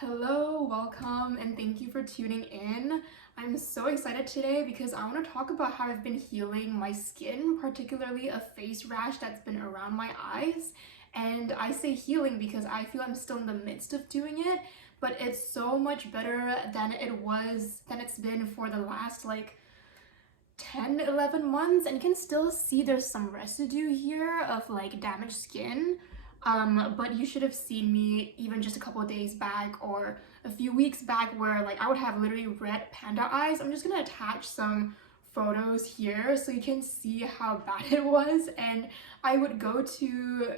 Hello, welcome, and thank you for tuning in. I'm so excited today because I want to talk about how I've been healing my skin, particularly a face rash that's been around my eyes. And I say healing because I feel I'm still in the midst of doing it, but it's so much better than it's been for the last 10-11 months, and you can still see there's some residue here of damaged skin. But you should have seen me even just a couple of days back or a few weeks back where I would have literally red panda eyes. I'm just gonna attach some photos here so you can see how bad it was. And I would go to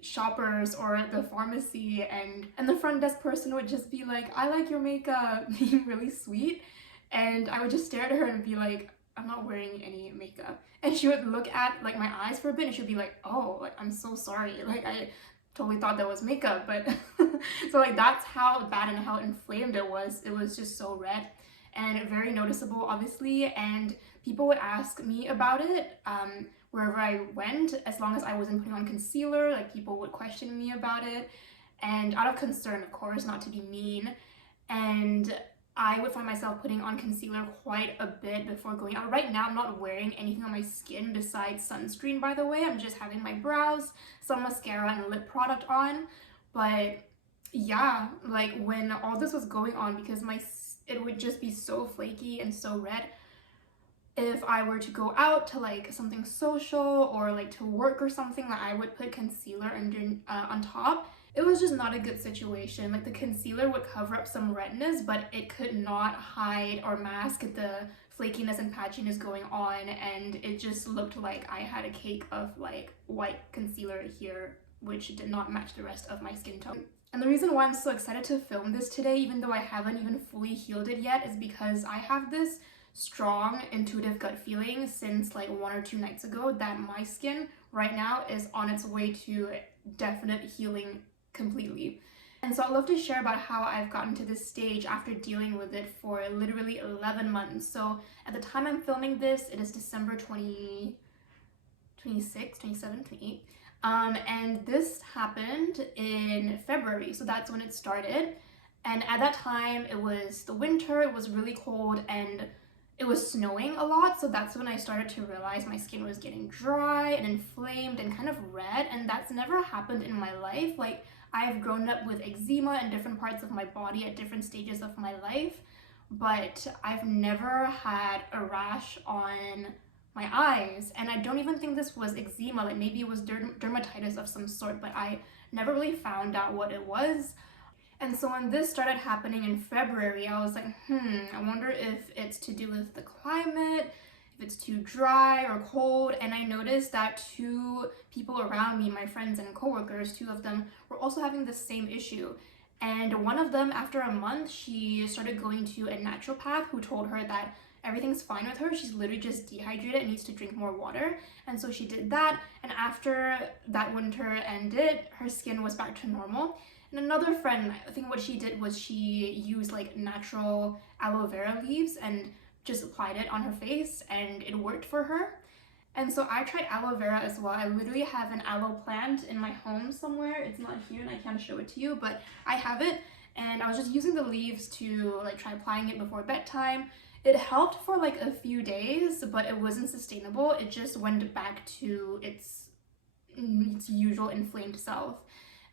shoppers or the pharmacy, and the front desk person would just be like, "I like your makeup," being really sweet. And I would just stare at her and be like, "I'm not wearing any makeup." And she would look at my eyes for a bit and she'd be like, "Oh, I'm so sorry. I totally thought that was makeup." But so that's how bad and how inflamed it was. It was just so red and very noticeable, obviously. And people would ask me about it wherever I went, as long as I wasn't putting on concealer. People would question me about it, and out of concern, of course, not to be mean. And I would find myself putting on concealer quite a bit before going out. Right now, I'm not wearing anything on my skin besides sunscreen, by the way. I'm just having my brows, some mascara, and a lip product on. But yeah, when all this was going on, because it would just be so flaky and so red, if I were to go out to something social or to work or something, I would put concealer on top. It was just not a good situation. The concealer would cover up some redness, but it could not hide or mask the flakiness and patchiness going on, and it just looked like I had a cake of white concealer here, which did not match the rest of my skin tone. And the reason why I'm so excited to film this today, even though I haven't even fully healed it yet, is because I have this strong intuitive gut feeling since 1 or 2 nights ago that my skin right now is on its way to definite healing completely. And so I'd love to share about how I've gotten to this stage after dealing with it for literally 11 months. So at the time I'm filming this, it is December 26, 27, 28. And this happened in February, so that's when it started. And at that time, it was the winter, it was really cold, and it was snowing a lot, so that's when I started to realize my skin was getting dry and inflamed and kind of red, and that's never happened in my life. I've grown up with eczema in different parts of my body at different stages of my life, but I've never had a rash on my eyes, and I don't even think this was eczema. Maybe it was dermatitis of some sort, but I never really found out what it was. And so when this started happening in February, I was like, I wonder if it's to do with the climate, if it's too dry or cold. And I noticed that 2 people around me, my friends and coworkers, 2 of them were also having the same issue. And one of them, after a month, she started going to a naturopath who told her that everything's fine with her. She's literally just dehydrated and needs to drink more water. And so she did that. And after that winter ended, her skin was back to normal. And another friend, I think what she did was she used natural aloe vera leaves and just applied it on her face, and it worked for her. And so I tried aloe vera as well. I literally have an aloe plant in my home somewhere. It's not here and I can't show it to you, but I have it. And I was just using the leaves to try applying it before bedtime. It helped for a few days, but it wasn't sustainable. It just went back to its usual inflamed self.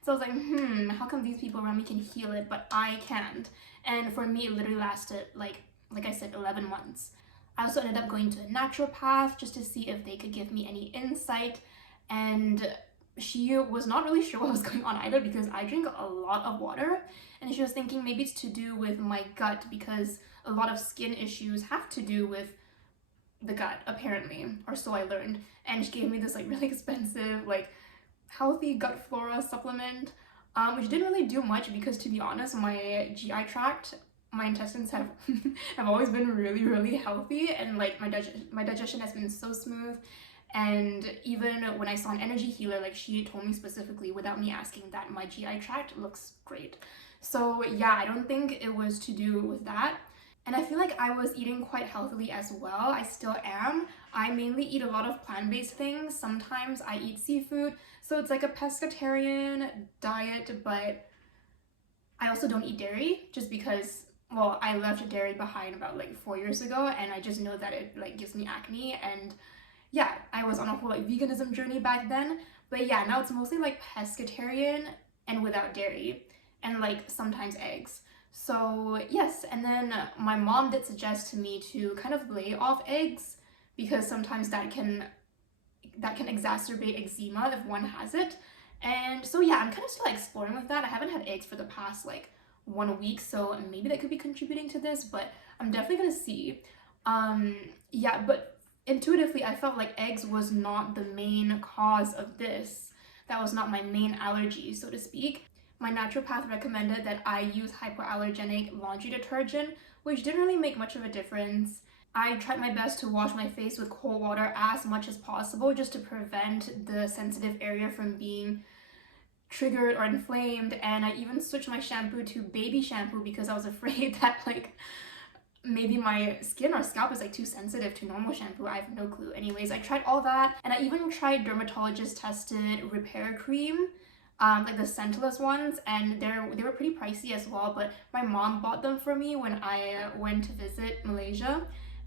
So I was like, how come these people around me can heal it, but I can't? And for me, it literally lasted, like I said, 11 months. I also ended up going to a naturopath just to see if they could give me any insight. And she was not really sure what was going on either, because I drink a lot of water. And she was thinking maybe it's to do with my gut, because a lot of skin issues have to do with the gut, apparently, or so I learned. And she gave me this really expensive, healthy gut flora supplement, which didn't really do much because, to be honest, my GI tract, my intestines have have always been really healthy, and my digestion has been so smooth. And even when I saw an energy healer, she told me specifically without me asking that my GI tract looks great. So yeah, I don't think it was to do with that. And I feel like I was eating quite healthily as well. I still am. I mainly eat a lot of plant-based things. Sometimes I eat seafood. So it's a pescatarian diet, but I also don't eat dairy just because, well, I left dairy behind about like 4 years ago, and I just know that it like gives me acne. And yeah, I was on a whole like veganism journey back then. But yeah, now it's mostly like pescatarian and without dairy, and like sometimes eggs. So yes, and then my mom did suggest to me to kind of lay off eggs because sometimes that can exacerbate eczema if one has it. And so yeah, I'm kind of still exploring with that. I haven't had eggs for the past like 1 week, so maybe that could be contributing to this, but I'm definitely gonna see. Yeah, but intuitively I felt like eggs was not the main cause of this. That was not my main allergy, so to speak. My naturopath recommended that I use hypoallergenic laundry detergent, which didn't really make much of a difference. I tried my best to wash my face with cold water as much as possible just to prevent the sensitive area from being triggered or inflamed, and I even switched my shampoo to baby shampoo because I was afraid that like maybe my skin or scalp is like too sensitive to normal shampoo. I have no clue. Anyways, I tried all that, and I even tried dermatologist tested repair cream, like the scentless ones, and they were pretty pricey as well, but my mom bought them for me when I went to visit Malaysia.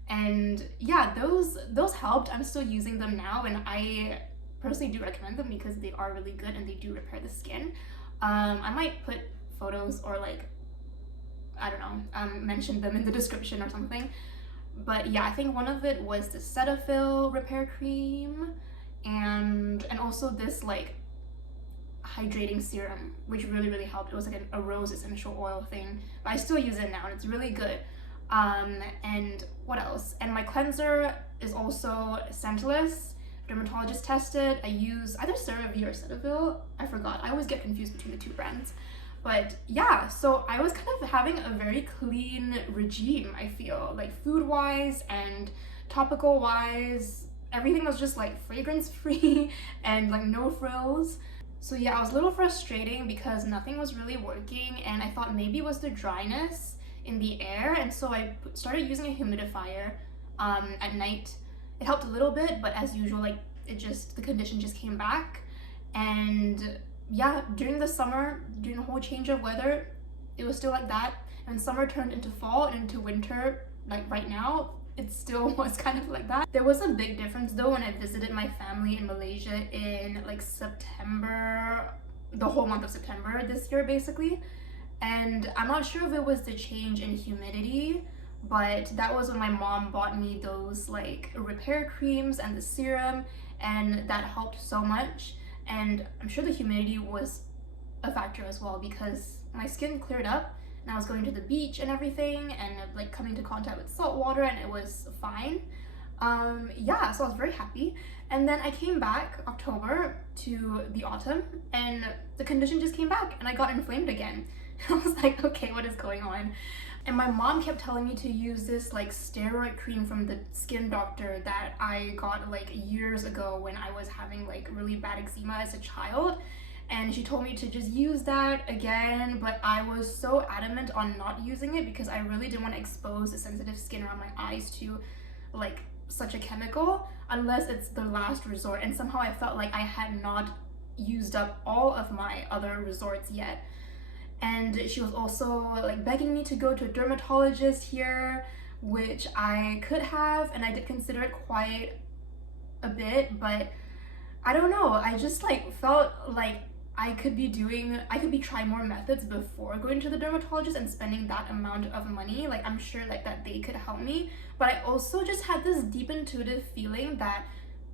And yeah, those helped. I'm still using them now, and I personally do recommend them because they are really good and they do repair the skin. I might put photos or like, I don't know, mention them in the description or something. But yeah, I think one of it was the Cetaphil repair cream, and also this like hydrating serum, which really helped. It was like a rose essential oil thing, but I still use it now and it's really good. And what else? And my cleanser is also scentless, dermatologist tested. I use either CeraVe or Cetaphil. I forgot. I always get confused between the two brands. But yeah, so I was kind of having a very clean regime, I feel, like food-wise and topical-wise. Everything was just like fragrance-free and like no frills. So yeah, it was a little frustrating because nothing was really working, and I thought maybe it was the dryness in the air, and so I started using a humidifier at night. It helped a little bit, but as usual, like the condition just came back. And yeah, during the summer, during the whole change of weather, it was still like that, and summer turned into fall and into winter. Like right now, it still was kind of like that. There was a big difference though when I visited my family in Malaysia in like September, the whole month of September this year basically. And I'm not sure if it was the change in humidity, but that was when my mom bought me those like repair creams and the serum, and that helped so much. And I'm sure the humidity was a factor as well because my skin cleared up and I was going to the beach and everything and like coming into contact with salt water, and it was fine. Yeah, so I was very happy. And then I came back October to the autumn and the condition just came back and I got inflamed again. I was like, okay, what is going on? And my mom kept telling me to use this like steroid cream from the skin doctor that I got like years ago when I was having like really bad eczema as a child. And she told me to just use that again, but I was so adamant on not using it because I really didn't want to expose the sensitive skin around my eyes to like such a chemical unless it's the last resort. And somehow I felt like I had not used up all of my other resorts yet. And she was also like begging me to go to a dermatologist here, which I could have, and I did consider it quite a bit, but I don't know, I just like felt like I could be trying more methods before going to the dermatologist and spending that amount of money. Like I'm sure like that they could help me, but I also just had this deep intuitive feeling that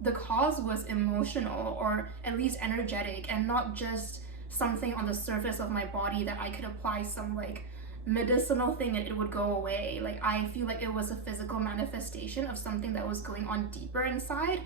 the cause was emotional or at least energetic and not just something on the surface of my body that I could apply some like medicinal thing and it would go away. Like I feel like it was a physical manifestation of something that was going on deeper inside,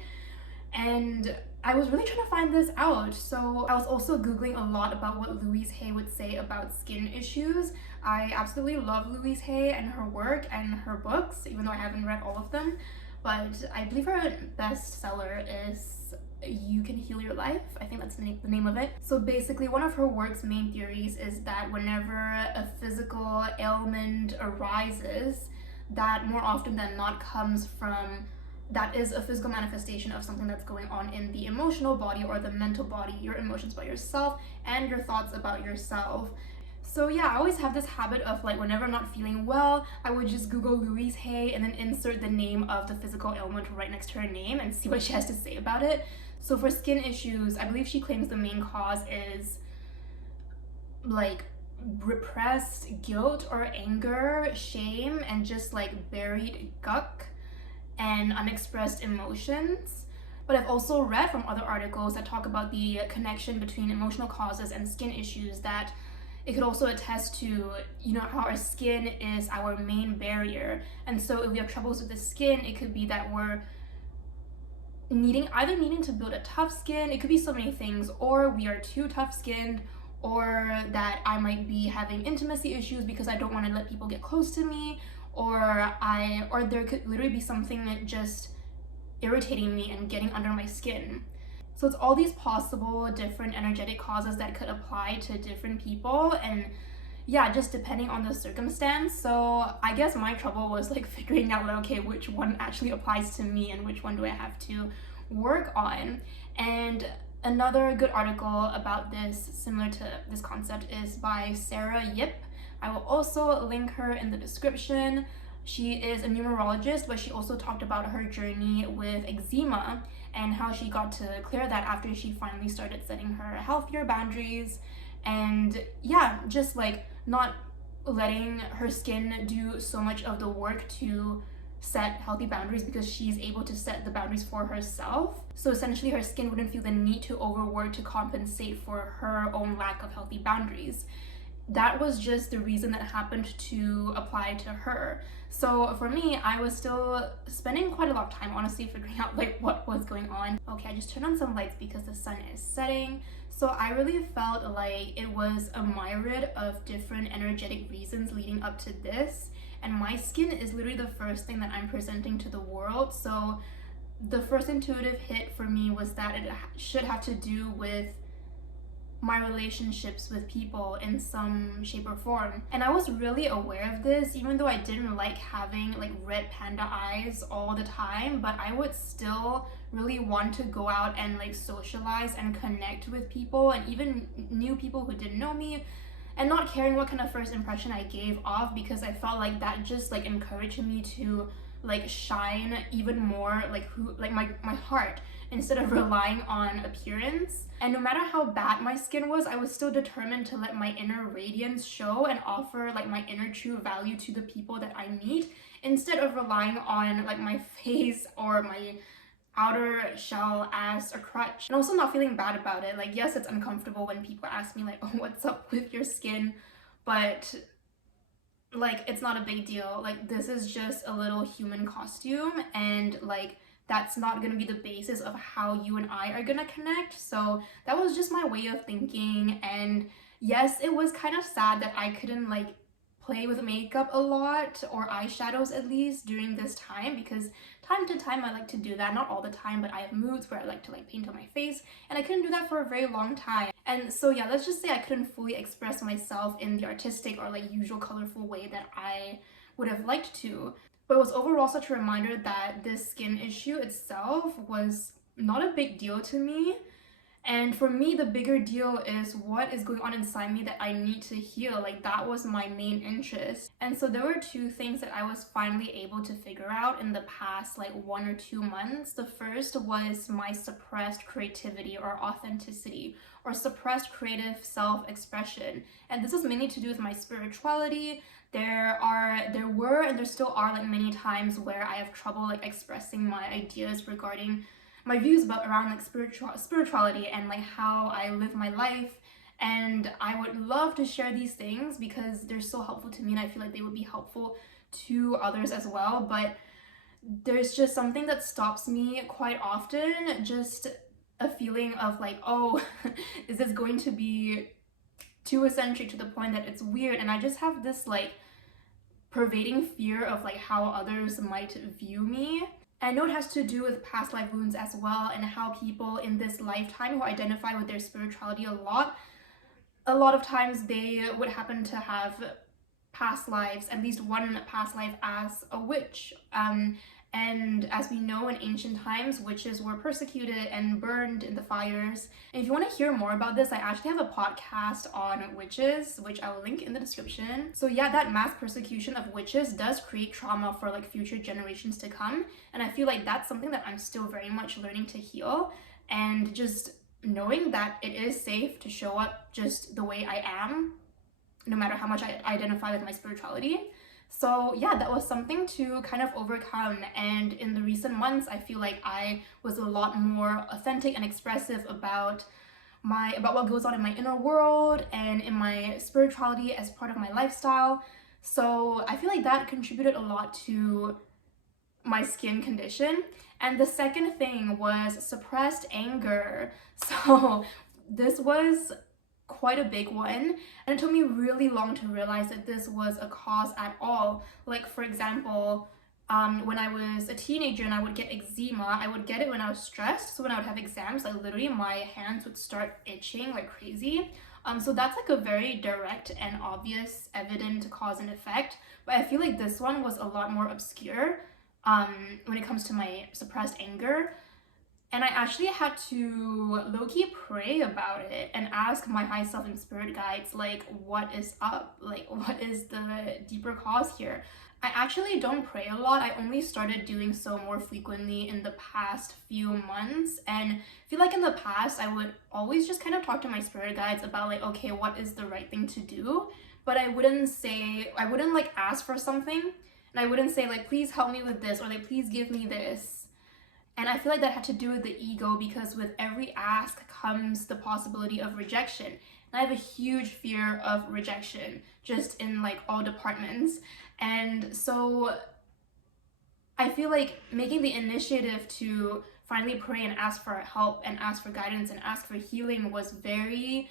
and I was really trying to find this out. So I was also googling a lot about what Louise Hay would say about skin issues. I absolutely love Louise Hay and her work and her books, even though I haven't read all of them, but I believe her bestseller is You Can Heal Your Life. I think that's the name of it. So basically one of her work's main theories is that whenever a physical ailment arises, that more often than not that is a physical manifestation of something that's going on in the emotional body or the mental body, your emotions about yourself and your thoughts about yourself. So yeah, I always have this habit of like whenever I'm not feeling well, I would just Google Louise Hay and then insert the name of the physical ailment right next to her name and see what she has to say about it. So for skin issues, I believe she claims the main cause is like repressed guilt or anger, shame, and just like buried guk and unexpressed emotions. But I've also read from other articles that talk about the connection between emotional causes and skin issues, that it could also attest to, you know, how our skin is our main barrier. And so if we have troubles with the skin, it could be that we're needing to build a tough skin. It could be so many things, or we are too tough skinned, or that I might be having intimacy issues because I don't want to let people get close to me, or there could literally be something that just irritating me and getting under my skin. So it's all these possible different energetic causes that could apply to different people, and yeah, just depending on the circumstance. So I guess my trouble was like figuring out like, okay, which one actually applies to me and which one do I have to work on. And another good article about this, similar to this concept, is by Sarah Yip. I will also link her in the description. She is a numerologist, but she also talked about her journey with eczema and how she got to clear that after she finally started setting her healthier boundaries. And yeah, just like not letting her skin do so much of the work to set healthy boundaries, because she's able to set the boundaries for herself. So essentially her skin wouldn't feel the need to overwork to compensate for her own lack of healthy boundaries. That was just the reason that happened to apply to her. So for me, I was still spending quite a lot of time honestly figuring out like what was going on. Okay, I just turned on some lights because the sun is setting. So I really felt like it was a myriad of different energetic reasons leading up to this, and my skin is literally the first thing that I'm presenting to the world. So the first intuitive hit for me was that it should have to do with my relationships with people in some shape or form. And I was really aware of this, even though I didn't like having like red panda eyes all the time, but I would still really want to go out and like socialize and connect with people, and even new people who didn't know me, and not caring what kind of first impression I gave off, because I felt like that just like encouraged me to like shine even more, like my heart, instead of relying on appearance. And no matter how bad my skin was, I was still determined to let my inner radiance show and offer like my inner true value to the people that I meet, instead of relying on like my face or my outer shell as a crutch. And also not feeling bad about it. Like, yes, it's uncomfortable when people ask me like, oh, what's up with your skin, but like it's not a big deal. Like, this is just a little human costume, and like that's not gonna be the basis of how you and I are gonna connect. So that was just my way of thinking. And yes, it was kind of sad that I couldn't like play with makeup a lot, or eyeshadows at least, during this time, because time to time I like to do that. Not all the time, but I have moods where I like to like paint on my face, and I couldn't do that for a very long time. And so yeah, let's just say I couldn't fully express myself in the artistic or like usual colorful way that I would have liked to. But it was overall such a reminder that this skin issue itself was not a big deal to me. And for me, the bigger deal is what is going on inside me that I need to heal. Like, that was my main interest. And so there were two things that I was finally able to figure out in the past like 1 or 2 months. The first was my suppressed creativity or authenticity, or suppressed creative self-expression. And this is mainly to do with my spirituality. There were and there still are like many times where I have trouble like expressing my ideas regarding my views around like spirituality and like how I live my life. And I would love to share these things because they're so helpful to me, and I feel like they would be helpful to others as well. But there's just something that stops me quite often, just a feeling of like, oh, is this going to be too eccentric to the point that it's weird? And I just have this like pervading fear of like how others might view me. I know it has to do with past life wounds as well, and how people in this lifetime who identify with their spirituality a lot of times they would happen to have past lives, at least one past life as a witch. And as we know, in ancient times, witches were persecuted and burned in the fires. And if you want to hear more about this, I actually have a podcast on witches, which I will link in the description. So yeah, that mass persecution of witches does create trauma for like future generations to come. And I feel like that's something that I'm still very much learning to heal. And just knowing that it is safe to show up just the way I am, no matter how much I identify with my spirituality. So yeah, that was something to kind of overcome. And in the recent months, I feel like I was a lot more authentic and expressive about what goes on in my inner world and in my spirituality as part of my lifestyle. So I feel like that contributed a lot to my skin condition. And the second thing was suppressed anger. So this was quite a big one, and it took me really long to realize that this was a cause at all. Like, for example, when I was a teenager and I would get eczema, I would get it when I was stressed. So when I would have exams, like literally my hands would start itching like crazy. So that's like a very direct and obvious, evident cause and effect. But I feel like this one was a lot more obscure when it comes to my suppressed anger. And I actually had to low-key pray about it and ask my high self and spirit guides, like, what is up? Like, what is the deeper cause here? I actually don't pray a lot. I only started doing so more frequently in the past few months. And I feel like in the past, I would always just kind of talk to my spirit guides about like, okay, what is the right thing to do? But I wouldn't like ask for something. And I wouldn't say like, please help me with this, or like, please give me this. And I feel like that had to do with the ego, because with every ask comes the possibility of rejection. And I have a huge fear of rejection, just in like all departments. And so I feel like making the initiative to finally pray and ask for help and ask for guidance and ask for healing was very,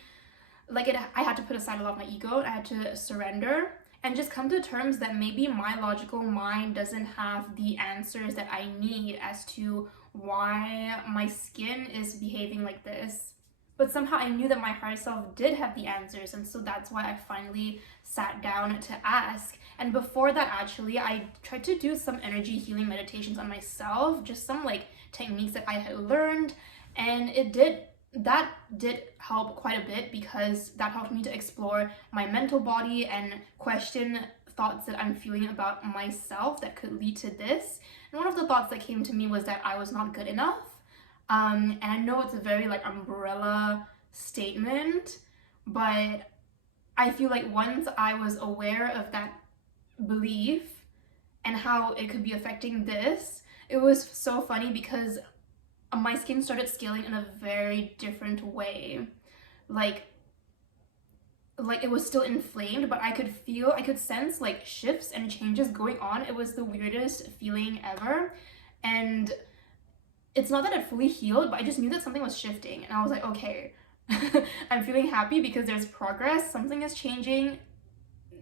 like, I had to put aside a lot of my ego. I had to surrender and just come to terms that maybe my logical mind doesn't have the answers that I need as to why my skin is behaving like this. But somehow I knew that my higher self did have the answers, and so that's why I finally sat down to ask. And before that, actually, I tried to do some energy healing meditations on myself, just some like techniques that I had learned, and that did help quite a bit, because that helped me to explore my mental body and question thoughts that I'm feeling about myself that could lead to this. And one of the thoughts that came to me was that I was not good enough. And I know it's a very like umbrella statement, but I feel like once I was aware of that belief and how it could be affecting this, it was so funny because my skin started scaling in a very different way. Like it was still inflamed, but I could sense like shifts and changes going on. It was the weirdest feeling ever. And it's not that it fully healed, but I just knew that something was shifting. And I was like, okay, I'm feeling happy because there's progress. Something is changing.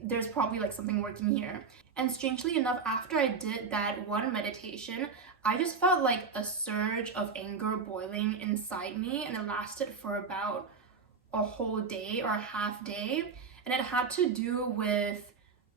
There's probably like something working here. And strangely enough, after I did that one meditation, I just felt like a surge of anger boiling inside me, and it lasted for about a whole day or a half day. And it had to do with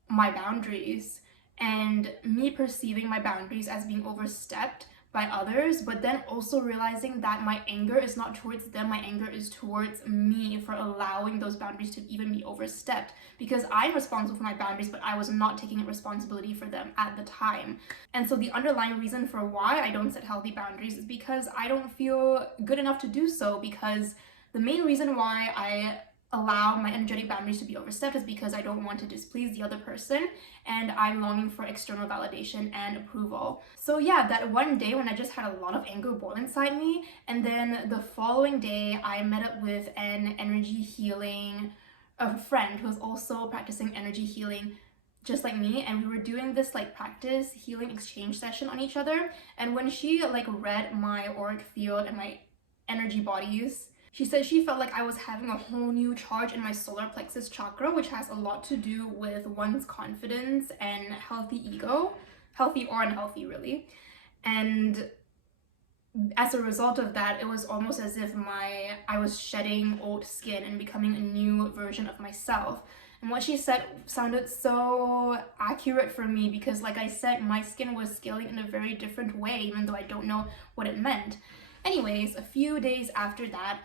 my boundaries and me perceiving my boundaries as being overstepped by others, but then also realizing that my anger is not towards them, my anger is towards me for allowing those boundaries to even be overstepped, because I'm responsible for my boundaries, but I was not taking responsibility for them at the time. And so the underlying reason for why I don't set healthy boundaries is because I don't feel good enough to do so, because the main reason why I allow my energetic boundaries to be overstepped is because I don't want to displease the other person, and I'm longing for external validation and approval. So yeah, that one day when I just had a lot of anger boil inside me, and then the following day I met up with an energy healing, a friend who was also practicing energy healing just like me, and we were doing this like practice healing exchange session on each other. And when she like read my auric field and my energy bodies, she said she felt like I was having a whole new charge in my solar plexus chakra, which has a lot to do with one's confidence and healthy ego, healthy or unhealthy really. And as a result of that, it was almost as if I was shedding old skin and becoming a new version of myself. And what she said sounded so accurate for me because, like I said, my skin was scaling in a very different way, even though I don't know what it meant. Anyways, a few days after that,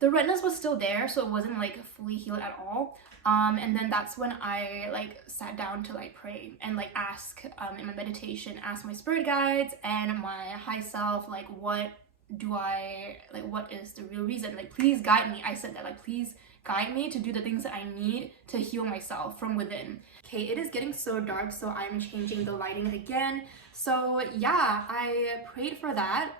the redness was still there, so it wasn't like fully healed at all. And then that's when I like sat down to like pray and like ask in my meditation, ask my spirit guides and my high self, like what is the real reason? Like, please guide me. I said that, like, please guide me to do the things that I need to heal myself from within. Okay, it is getting so dark, so I'm changing the lighting again. So yeah, I prayed for that.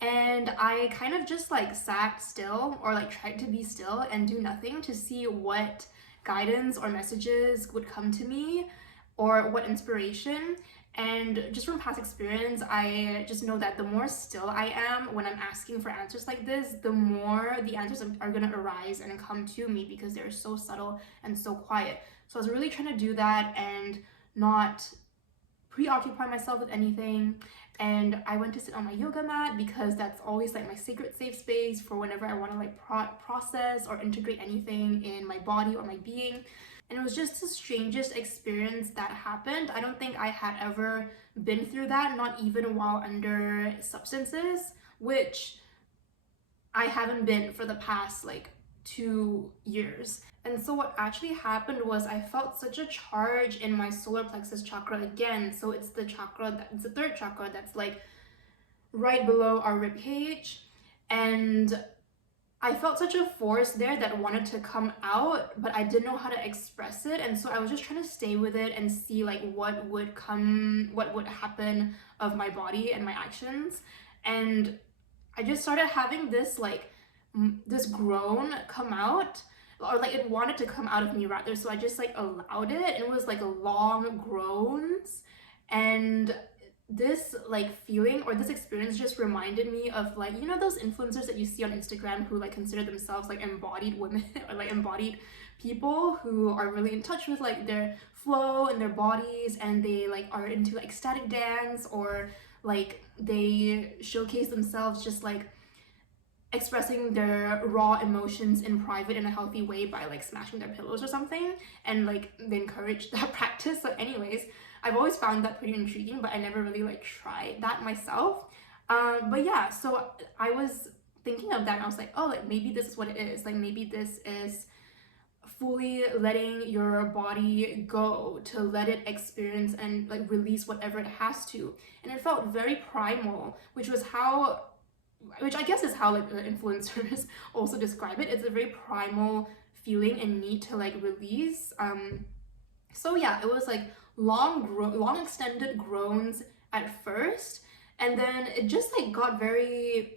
And I kind of just like sat still, or like tried to be still and do nothing to see what guidance or messages would come to me or what inspiration. And just from past experience, I just know that the more still I am when I'm asking for answers like this, the more the answers are going to arise and come to me because they're so subtle and so quiet. So I was really trying to do that and not preoccupy myself with anything. And I went to sit on my yoga mat because that's always like my sacred safe space for whenever I want to like process or integrate anything in my body or my being. And it was just the strangest experience that happened. I don't think I had ever been through that, not even while under substances, which I haven't been for the past like 2 years. And so what actually happened was I felt such a charge in my solar plexus chakra again. So it's the chakra, it's the third chakra that's like right below our rib cage. And I felt such a force there that wanted to come out, but I didn't know how to express it. And so I was just trying to stay with it and see like what would happen of my body and my actions. And I just started having this like this groan come out, or like it wanted to come out of me rather, so I just like allowed it, and it was like a long groans. And this like feeling or this experience just reminded me of like, you know, those influencers that you see on Instagram who like consider themselves like embodied women or like embodied people who are really in touch with like their flow and their bodies, and they like are into like ecstatic dance, or like they showcase themselves just like expressing their raw emotions in private in a healthy way by like smashing their pillows or something, and like they encourage that practice. So anyways, I've always found that pretty intriguing, but I never really like tried that myself. But yeah, so I was thinking of that and I was like, oh, like maybe this is what it is. Like maybe this is fully letting your body go, to let it experience and like release whatever it has to. And it felt very primal, which I guess is how like the influencers also describe it. It's a very primal feeling and need to like release. So yeah, it was like long extended groans at first, and then it just like got very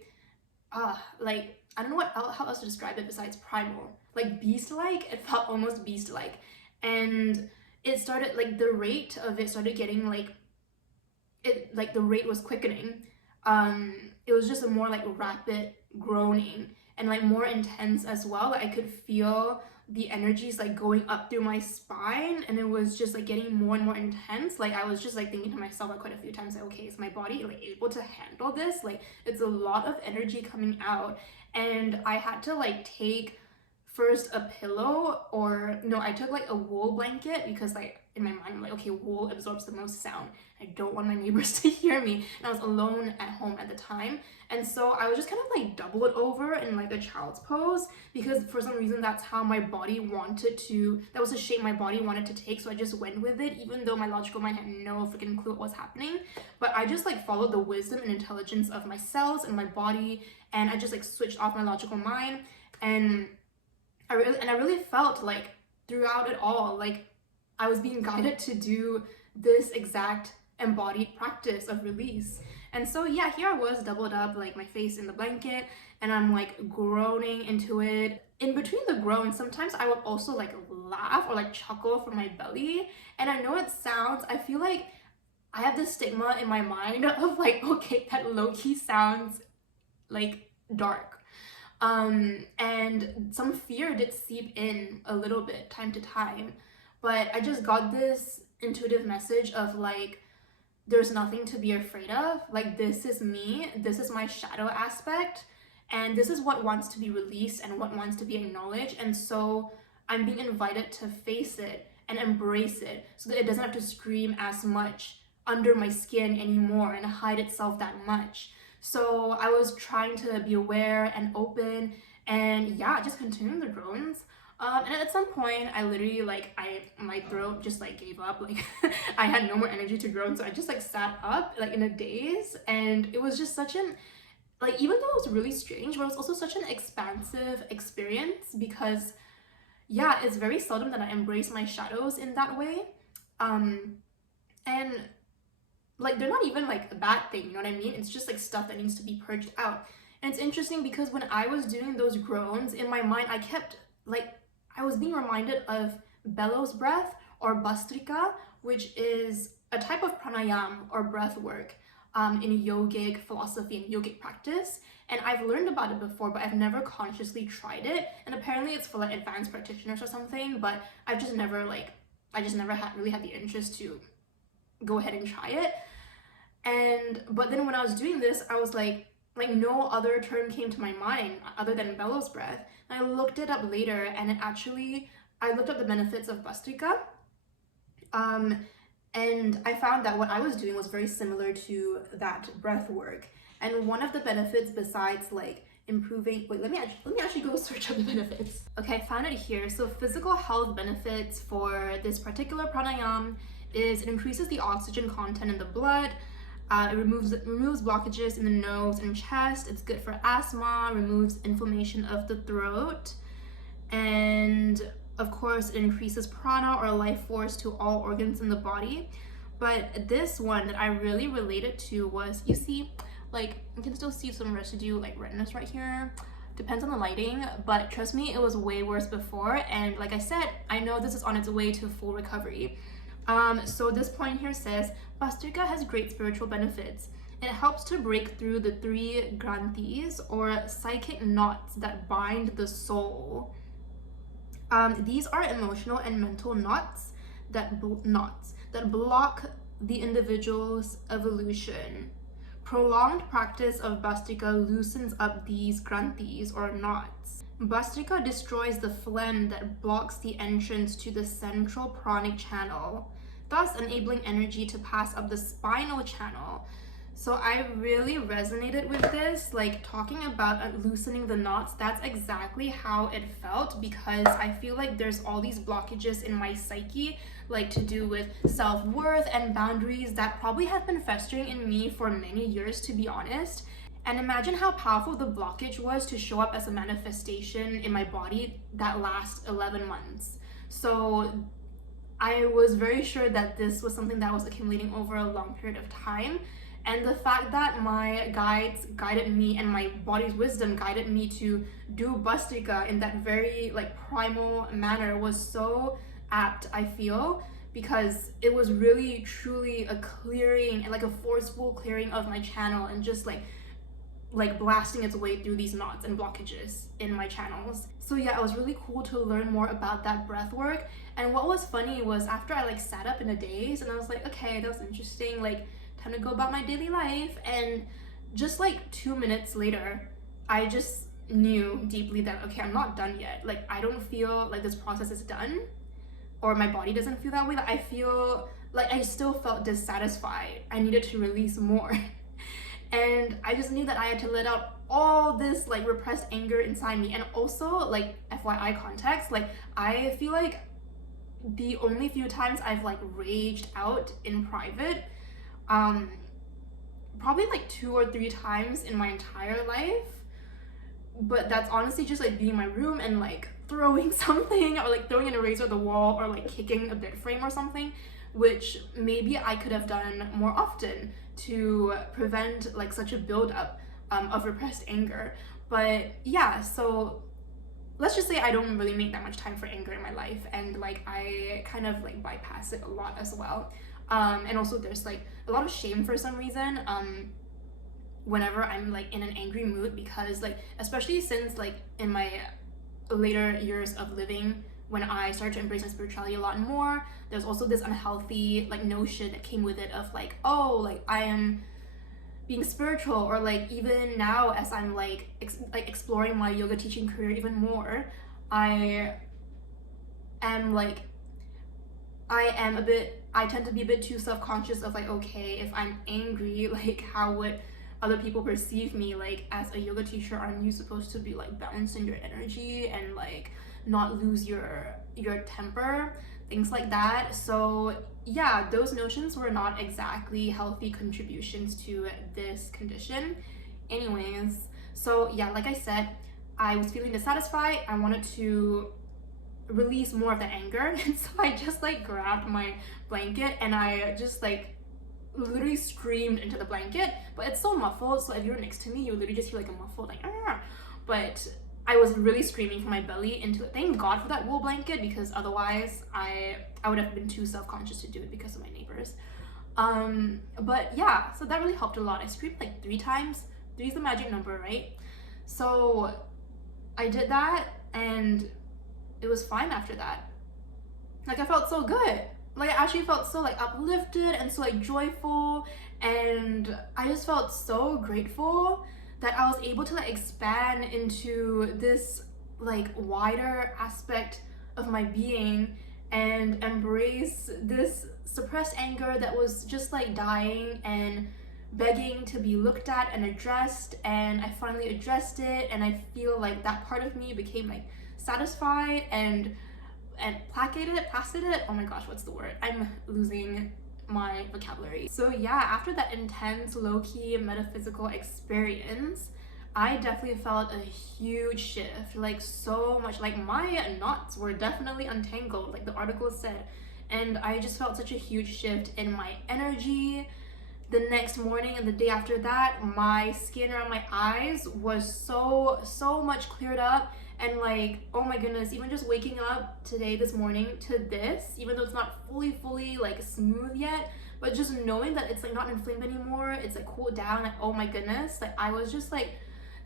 like, I don't know how else to describe it besides primal, like beast-like. It felt almost beast-like, and it started like the rate of it started getting like the rate was quickening. It was just a more like rapid groaning and like more intense as well. Like I could feel the energies like going up through my spine, and it was just like getting more and more intense. Like I was just like thinking to myself like quite a few times, like, okay, is my body like able to handle this? Like it's a lot of energy coming out. And I had to like take first a pillow, or no, I took like a wool blanket, because like in my mind I'm like, okay, wool absorbs the most sound. I don't want my neighbors to hear me, and I was alone at home at the time, and so I was just kind of like doubled over in like a child's pose, because for some reason that's how my body wanted to, that was the shape my body wanted to take. So I just went with it, even though my logical mind had no freaking clue what was happening. But I just like followed the wisdom and intelligence of my cells and my body, and I just like switched off my logical mind. And I really felt like throughout it all, like I was being guided to do this exact embodied practice of release. And so yeah, here I was doubled up, like my face in the blanket, and I'm like groaning into it. In between the groans, sometimes I would also like laugh or like chuckle from my belly. And I know it sounds, I feel like I have this stigma in my mind of like, okay, that low-key sounds like dark. And some fear did seep in a little bit time to time, but I just got this intuitive message of like, there's nothing to be afraid of. Like, this is me, this is my shadow aspect, and this is what wants to be released and what wants to be acknowledged. And so I'm being invited to face it and embrace it so that it doesn't have to scream as much under my skin anymore and hide itself that much. So I was trying to be aware and open, and yeah, just continuing the groans. And at some point, I literally my throat just like gave up. Like I had no more energy to groan, so I just like sat up like in a daze, and it was just such an like, even though it was really strange, but it was also such an expansive experience because yeah, it's very seldom that I embrace my shadows in that way. And like they're not even like a bad thing, you know what I mean? It's just like stuff that needs to be purged out. And it's interesting because when I was doing those groans in my mind, I was being reminded of Bellow's breath or Bhastrika, which is a type of pranayama or breath work in yogic philosophy and yogic practice. And I've learned about it before, but I've never consciously tried it. And apparently it's for like advanced practitioners or something, but I just never really had the interest to go ahead and try it. But then when I was doing this, I was like no other term came to my mind other than Bellow's breath. And I looked it up later, and I looked up the benefits of Bhastrika. And I found that what I was doing was very similar to that breath work. And one of the benefits, besides like improving, let me actually go search up the benefits. Okay, I found it here. So physical health benefits for this particular pranayama is it increases the oxygen content in the blood. It removes blockages in the nose and chest. It's good for asthma, removes inflammation of the throat, and of course it increases prana or life force to all organs in the body. But this one that I really related to was, you see, like you can still see some residue, like redness right here. Depends on the lighting, but trust me, it was way worse before. And like I said, I know this is on its way to full recovery. So this point here says, Bhastrika has great spiritual benefits. It helps to break through the 3 granthis or psychic knots that bind the soul. These are emotional and mental knots that block the individual's evolution. Prolonged practice of Bhastrika loosens up these granthis or knots. Bhastrika destroys the phlegm that blocks the entrance to the central pranic channel, thus enabling energy to pass up the spinal channel. So I really resonated with this, like talking about loosening the knots. That's exactly how it felt, because I feel like there's all these blockages in my psyche, like to do with self-worth and boundaries that probably have been festering in me for many years, to be honest. And imagine how powerful the blockage was to show up as a manifestation in my body that last 11 months. So I was very sure that this was something that was accumulating over a long period of time. And the fact that my guides guided me and my body's wisdom guided me to do Bhastrika in that very like primal manner was so apt, I feel, because it was really truly a clearing and like a forceful clearing of my channel, and just like blasting its way through these knots and blockages in my channels. So yeah, it was really cool to learn more about that breath work. And what was funny was after I like sat up in a daze and I was like, okay, that was interesting, like time to go about my daily life. And just like 2 minutes later, I just knew deeply that, okay, I'm not done yet. Like I don't feel like this process is done, or my body doesn't feel that way. Like I feel like I still felt dissatisfied. I needed to release more. And I just knew that I had to let out all this like repressed anger inside me. And also, like FYI context, like I feel like the only few times I've like raged out in private, probably like 2 or 3 times in my entire life. But that's honestly just like being in my room and like throwing something, or like throwing an eraser at the wall, or like kicking a bed frame or something, which maybe I could have done more often to prevent like such a buildup of repressed anger. But yeah, so let's just say I don't really make that much time for anger in my life, and like I kind of like bypass it a lot as well. And also there's like a lot of shame for some reason whenever I'm like in an angry mood, because like especially since like in my later years of living, when I started to embrace my spirituality a lot more, there's also this unhealthy like notion that came with it of like, oh, like I am being spiritual, or like even now as I'm like exploring my yoga teaching career even more, I am like, I tend to be a bit too self-conscious of like, okay, if I'm angry, like how would other people perceive me? Like as a yoga teacher, aren't you supposed to be like balancing your energy and like not lose your temper, things like that. So yeah, those notions were not exactly healthy contributions to this condition. Anyways, so yeah, like I said, I was feeling dissatisfied. I wanted to release more of the anger, and so I just like grabbed my blanket and I just like literally screamed into the blanket. But it's so muffled, so if you were next to me, you would literally just hear like a muffled like ah. But I was really screaming from my belly into it. Thank God for that wool blanket, because otherwise I would have been too self-conscious to do it because of my neighbors. But yeah, so that really helped a lot. I screamed like 3 times. 3 is the magic number, right? So I did that and it was fine after that. Like I felt so good. Like I actually felt so like uplifted and so like joyful, and I just felt so grateful that I was able to like expand into this like wider aspect of my being and embrace this suppressed anger that was just like dying and begging to be looked at and addressed. And I finally addressed it, and I feel like that part of me became like satisfied and placated. Oh my gosh, what's the word? I'm losing my vocabulary. So yeah, after that intense low-key metaphysical experience, I definitely felt a huge shift, like so much, like my knots were definitely untangled, like the article said, and I just felt such a huge shift in my energy. The next morning and the day after that, my skin around my eyes was so much cleared up. And like, oh my goodness, even just waking up this morning to this, even though it's not fully like smooth yet, but just knowing that it's like not inflamed anymore, it's like cooled down, like oh my goodness, like I was just like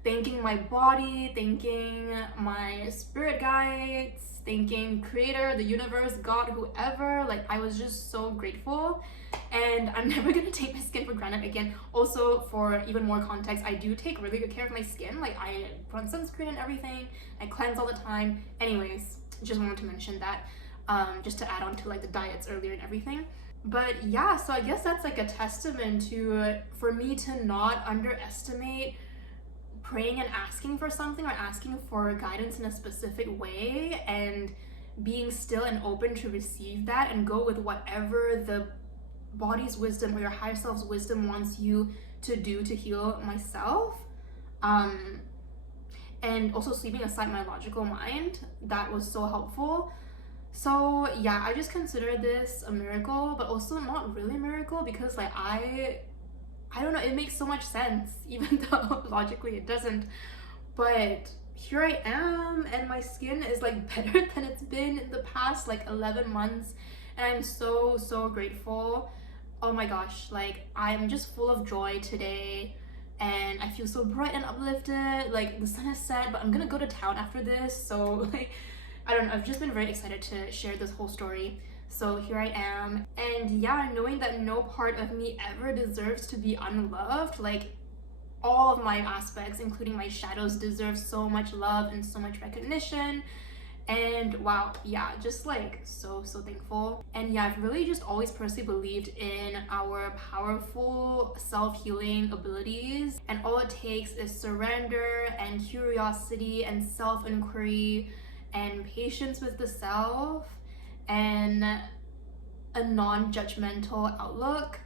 thanking my body, thanking my spirit guides, thanking creator, the universe, God, whoever. Like I was just so grateful, and I'm never gonna take my skin for granted again. Also, for even more context, I do take really good care of my skin. Like I put on sunscreen and everything, I cleanse all the time. Anyways, just wanted to mention that, just to add on to like the diets earlier and everything. But yeah, so I guess that's like a testament to for me to not underestimate praying and asking for something, or asking for guidance in a specific way, and being still and open to receive that and go with whatever the body's wisdom or your higher self's wisdom wants you to do to heal myself. And also sweeping aside my logical mind, that was so helpful. So yeah, I just consider this a miracle, but also not really a miracle, because like I don't know, it makes so much sense, even though logically it doesn't. But here I am, and my skin is like better than it's been in the past like 11 months, and I'm so grateful. Oh my gosh, like I'm just full of joy today, and I feel so bright and uplifted. Like the sun has set, but I'm gonna go to town after this, so like I don't know, I've just been very excited to share this whole story. So here I am, and yeah, knowing that no part of me ever deserves to be unloved. Like all of my aspects, including my shadows, deserve so much love and so much recognition. And wow, yeah, just like so thankful. And yeah, I've really just always personally believed in our powerful self-healing abilities, and all it takes is surrender and curiosity and self-inquiry and patience with the self and a non-judgmental outlook,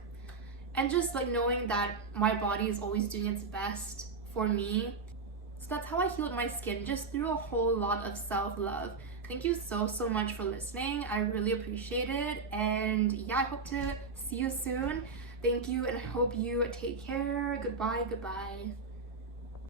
and just like knowing that my body is always doing its best for me. So that's how I healed my skin, just through a whole lot of self-love. Thank you so much for listening. I really appreciate it, and yeah, I hope to see you soon. Thank you, and I hope you take care. Goodbye.